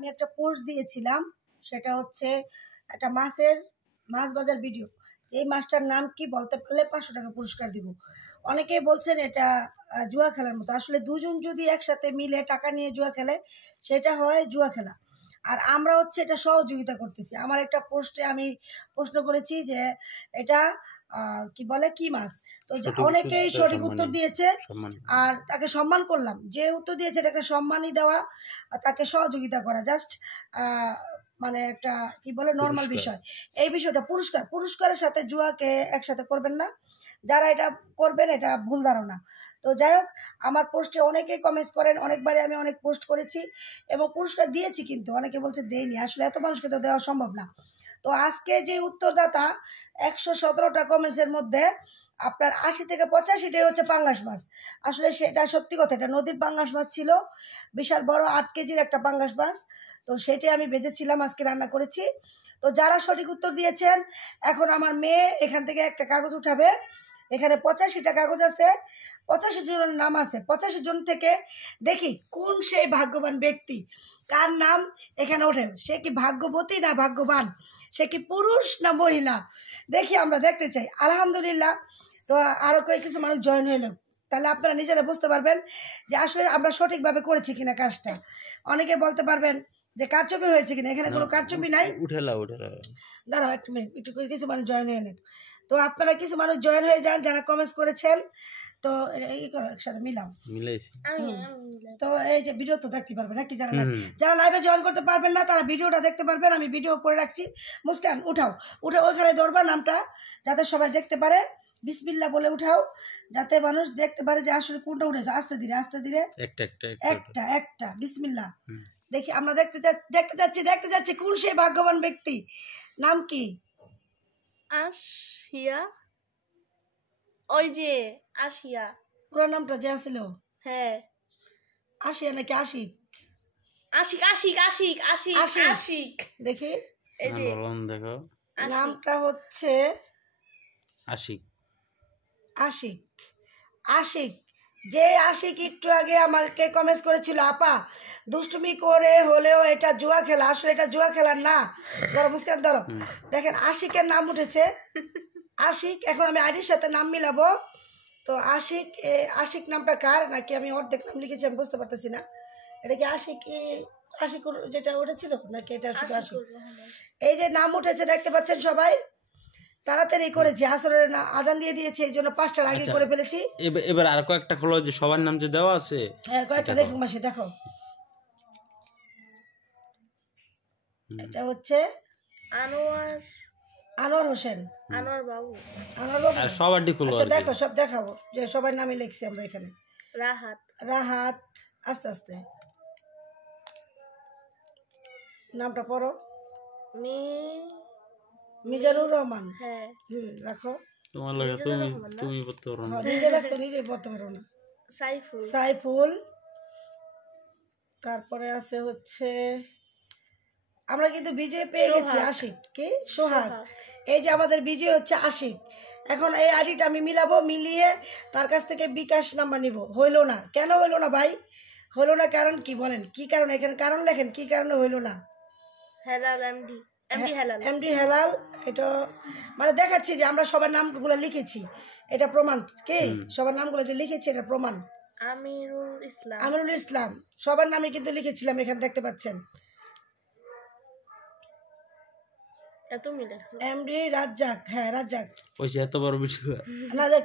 আমি একটা পোস্ট দিয়েছিলাম, সেটা হচ্ছে একটা মাছ বাজার ভিডিও। এই মাছটার নাম কি বলতে পারলে 500 টাকা পুরস্কার দিব। অনেকেই বলছেন এটা জুয়া খেলার মতো। আসলে দুজন যদি একসাথে মিলে টাকা নিয়ে জুয়া খেলে সেটা হয় জুয়া খেলা, আর আমরা হচ্ছে এটা সহযোগিতা করতেছি। আমার একটা পোস্টে আমি প্রশ্ন করেছি যে এটা কি বলে কি মাছ, তো অনেকেই সঠিক উত্তর দিয়েছে আর তাকে সম্মান করলাম। যে উত্তর দিয়েছে এটাকে সম্মানই দেওয়া, তাকে সহযোগিতা করা, জাস্ট মানে একটা কি বলে নর্মাল বিষয়। এই বিষয়টা পুরস্কারের সাথে জুয়াকে একসাথে করবেন না, যারা এটা করবেন এটা ভুল ধারণা। তো যাই হোক, আমার পোস্টে অনেকেই কমেন্টস করেন, অনেকবারই আমি অনেক পোস্ট করেছি এবং পুরস্কার দিয়েছি, কিন্তু অনেকে বলছে দেয়নি। আসলে এত মানুষকে তো দেওয়া সম্ভব না। তো আজকে যে উত্তরদাতা 117টা কমেন্টসের মধ্যে আপনার 80 থেকে 85টাই হচ্ছে পাঙ্গাস মাছ। আসলে সেটা সত্যি কথা, এটা নদীর পাঙ্গাস মাছ ছিল, বিশাল বড় 8 কেজির একটা পাঙ্গাস মাছ। তো সেটাই আমি ভেজেছিলাম, আজকে রান্না করেছি। তো যারা সঠিক উত্তর দিয়েছেন, এখন আমার মেয়ে এখান থেকে একটা কাগজ উঠাবে। এখানে 85টা কাগজ আছে, 85 জনের নাম আছে। 85 জন থেকে দেখি কোন সেই ভাগ্যবান ব্যক্তি, কার নাম এখানে ওঠে। সে কি ভাগ্যবতী না ভাগ্যবান, সে কি পুরুষ না মহিলা, দেখি, আমরা দেখতে চাই। আলহামদুলিল্লাহ। তো আরও কিছু মানুষ জয়েন হইল, তাহলে আপনারা নিজেরা বুঝতে পারবেন যে আসলে আমরা সঠিকভাবে করেছি কিনা কাজটা। অনেকে বলতে পারবেন যে কারচুপি হয়েছে কিনা, এখানে কোনো কারচুপি নাই। দাঁড়াও একটু মিনিট, একটু কিছু মানুষ জয়েন হয়ে নেন। তো আপনারা কিছু মানুষ জয়েন হয়ে যান যারা কমেন্টস করেছেন। তো এই করো, একসাথে মিলাইছি। তো এই যে ভিডিও তো দেখতে পারবেন নাকি, যারা লাইভে জয়েন করতে পারবেন না তারা ভিডিওটা দেখতে পারবেন। আমি ভিডিও করে রাখছি। মুস্কান উঠাও, ওখানে ধরবা নামটা, যাতে সবাই দেখতে পারে। বিসমিল্লাহ বলে উঠাও, যাতে মানুষ দেখতে পারে যে আসলে কোনটা উঠেছে। আস্তে ধীরে একটা বিসমিল্লাহ। দেখি, আমরা দেখতে যাচ্ছি কোন সেই ভাগ্যবান ব্যক্তি, নাম কি? আশিয়া, ওই যে আশিয়া পুরো নামটা যে ছিল। হ্যাঁ, আশিয়া নাকি আশিক? আশিক। দেখি এই যে দেখো, নামটা হচ্ছে আশিক। যে আশিক একটু আগে আমাকে কমেন্টস করেছিল, আপা দুষ্টুমি করে হলেও এটা জুয়া খেলা, আসলে এটা জুয়া খেলার না। ধরো মুস্কান ধরো, দেখেন আশিকের নাম উঠেছে। আশিক, এখন আমি আইডির সাথে নাম মিলাবো। তো আশিক নামটা কার, নাকি আমি অর্ধেক নাম লিখেছি, আমি বুঝতে পারতেছি না। এটা কি আশিক যেটা উঠেছিল নাকি এটা শুধু আশিক? এই যে নাম উঠেছে দেখতে পাচ্ছেন সবাই, তাড়াতাড়ি করেছি। আসরের আজান দিয়ে দিয়েছে, এই জন্য 5টার আগে করে ফেলেছি। এবার আর কয়েকটা খোলো, যে সবার নাম যে দেওয়া আছে। হ্যাঁ, কয়েকটা দেখুন মাসে, দেখো এটা হচ্ছে আনোয়ার হোসেন, আনোয়ার বাবু। আর সবারটি খোলো। আচ্ছা দেখো, সব দেখাবো যে সবার নামই লিখছি আমরা এখানে। রাহাত, আস্তে আস্তে নামটা পড়ো। মিজানুর রহমান। হ্যাঁ, রাখো। তোমার লাগে তুমি পড়তে পারো না, নিজে রাখছো, নিজেই পড়তে পারো না। সাইফুল। তারপরে আছে হচ্ছে, আমরা কিন্তু বিজয় পেয়ে গেছি আশিক। কি? সোহাগ। এই যে আমাদের বিজয় হচ্ছে আশিক। এখন এই আইডিটা আমি মিলাবো, মিলিয়ে তার কাছ থেকে বিকাশ নাম্বার নিব। হইলো না, কেন হইলো না ভাই? হইলো না কারণ কি বলেন? কি কারণ? এখানে কারণ লেখেন, কি কারণে হইলো না? এমডি হেলাল। এটা মানে দেখাচ্ছি যে আমরা সবার নামগুলো লিখেছি, এটা প্রমাণ। কি সবার নামগুলো যে লিখেছি এটা প্রমাণ। আমিরুল ইসলাম সবার নামে কিন্তু লিখেছিলাম, এখানে দেখতে পাচ্ছেন। এমডি রাজ্জাক। হ্যাঁ রাজ্জাক, এত বড় বিষয় না দেখ